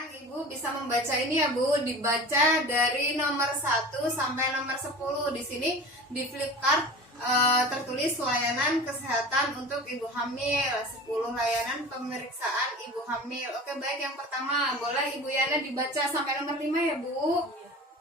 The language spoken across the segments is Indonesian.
Sekarang Ibu bisa membaca ini ya Bu, dibaca dari nomor 1 sampai nomor 10. Di sini di flip card tertulis layanan kesehatan untuk ibu hamil, 10 layanan pemeriksaan ibu hamil. Oke, baik, yang pertama boleh Ibu Yana dibaca sampai nomor 5 ya Bu.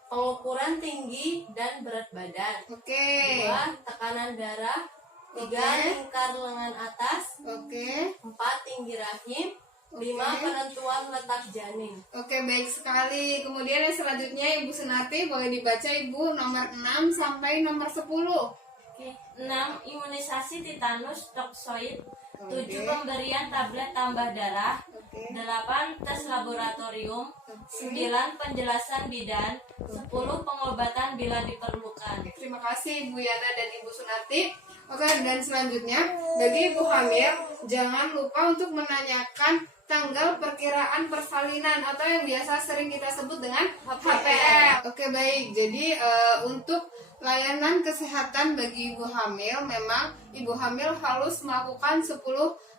Pengukuran tinggi dan berat badan. Oke. 2. Tekanan darah. 3. Oke. Lingkar lengan atas. Oke. 4. Tinggi rahim. 5. Oke. Penentuan letak janin. Oke, baik sekali. Kemudian yang selanjutnya Ibu Sunarti boleh dibaca Ibu nomor 6 sampai nomor 10. Oke. 6. Imunisasi tetanus toksoid. 7. Oke. Pemberian tablet tambah darah. Oke. 8. Tes laboratorium. Oke. 9. Penjelasan bidan. 10. Pengobatan bila diperlukan. Terima kasih Ibu Yana dan Ibu Sunarti. Oke, dan selanjutnya bagi ibu hamil jangan lupa untuk menanyakan tanggal perkiraan persalinan atau yang biasa sering kita sebut dengan HPL. Oke, baik. Jadi untuk layanan kesehatan bagi ibu hamil, memang ibu hamil harus melakukan 10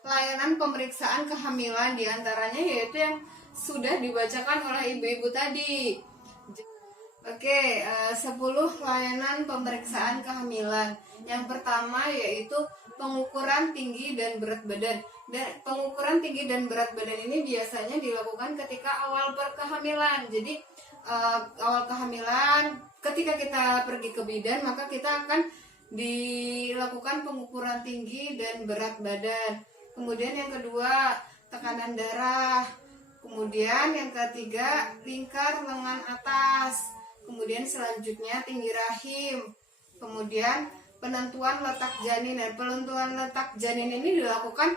layanan pemeriksaan kehamilan, diantaranya yaitu yang sudah dibacakan oleh ibu-ibu tadi. Oke, 10 layanan pemeriksaan kehamilan. Yang pertama yaitu pengukuran tinggi dan berat badan. Dan pengukuran tinggi dan berat badan ini biasanya dilakukan ketika awal kehamilan. Jadi awal kehamilan, ketika kita pergi ke bidan, maka kita akan dilakukan pengukuran tinggi dan berat badan. Kemudian yang kedua, tekanan darah. Kemudian yang ketiga, lingkar lengan atas. Kemudian selanjutnya tinggi rahim. Kemudian penentuan letak janin. Dan penentuan letak janin ini dilakukan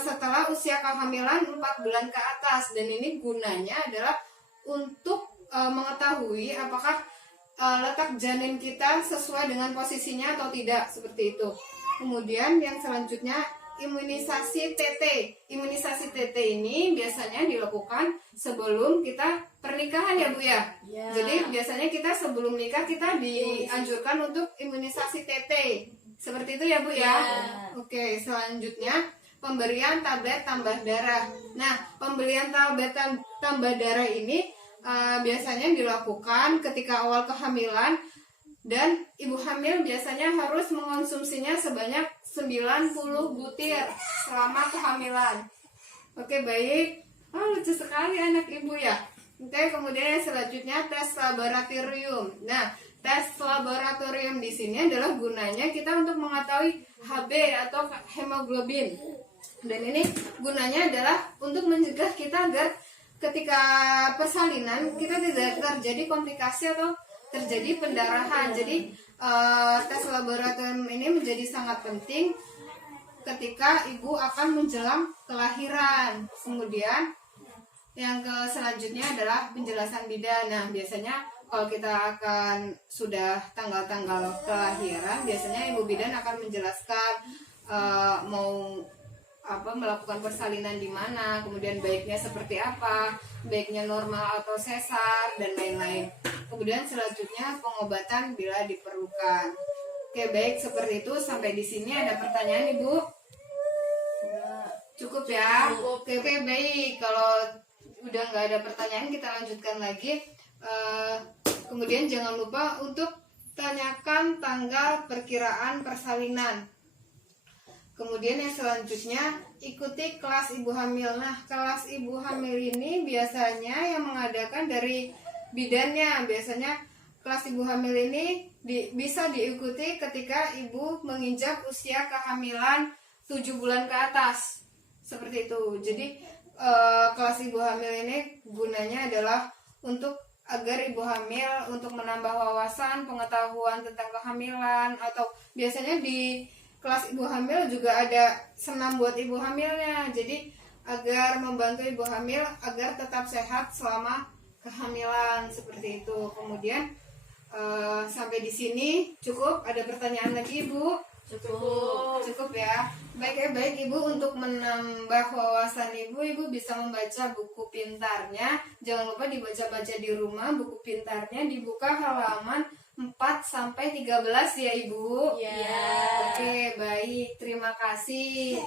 setelah usia kehamilan 4 bulan ke atas. Dan ini gunanya adalah untuk mengetahui apakah letak janin kita sesuai dengan posisinya atau tidak, seperti itu. Kemudian yang selanjutnya imunisasi TT. Imunisasi TT ini biasanya dilakukan sebelum kita pernikahan ya Bu ya. Ya. Jadi biasanya kita sebelum nikah kita dianjurkan untuk imunisasi TT. Seperti itu ya Bu ya. Ya. Oke, selanjutnya pemberian tablet tambah darah. Nah, pemberian tablet tambah darah ini biasanya dilakukan ketika awal kehamilan. Dan ibu hamil biasanya harus mengonsumsinya sebanyak 90 butir selama kehamilan. Oke, baik. Lucu sekali anak ibu ya. Oke, kemudian yang selanjutnya tes laboratorium. Nah, tes laboratorium di sini adalah gunanya kita untuk mengetahui Hb atau hemoglobin. Dan ini gunanya adalah untuk mencegah kita agar ketika persalinan kita tidak terjadi komplikasi atau terjadi pendarahan. Jadi tes laboratorium ini menjadi sangat penting ketika ibu akan menjelang kelahiran. Kemudian yang selanjutnya adalah penjelasan bidan. Nah, biasanya kalau kita akan sudah tanggal-tanggal kelahiran, biasanya ibu bidan akan menjelaskan mau melakukan persalinan di mana, kemudian baiknya seperti apa, baiknya normal atau sesar dan lain-lain. Kemudian selanjutnya pengobatan bila diperlukan. Oke, baik, seperti itu. Sampai di sini ada pertanyaan Ibu? Cukup ya? Oke, baik. Kalau udah nggak ada pertanyaan, kita lanjutkan lagi. Kemudian jangan lupa untuk tanyakan tanggal perkiraan persalinan. Kemudian yang selanjutnya ikuti kelas ibu hamil. Nah, kelas ibu hamil ini biasanya yang mengadakan dari bidannya. Biasanya kelas ibu hamil ini bisa diikuti ketika ibu menginjak usia kehamilan 7 bulan ke atas. Seperti itu. Jadi kelas ibu hamil ini gunanya adalah untuk agar ibu hamil untuk menambah wawasan, pengetahuan tentang kehamilan, atau biasanya di kelas ibu hamil juga ada senam buat ibu hamilnya. Jadi agar membantu ibu hamil agar tetap sehat selama kehamilan, seperti itu. Kemudian sampai di sini cukup. Ada pertanyaan lagi Ibu? Cukup ya. Baik Ibu, untuk menambah wawasan Ibu bisa membaca buku pintarnya. Jangan lupa dibaca-baca di rumah. Buku pintarnya dibuka halaman 4-13 ya Ibu. Ya. Oke, baik. Terima kasih.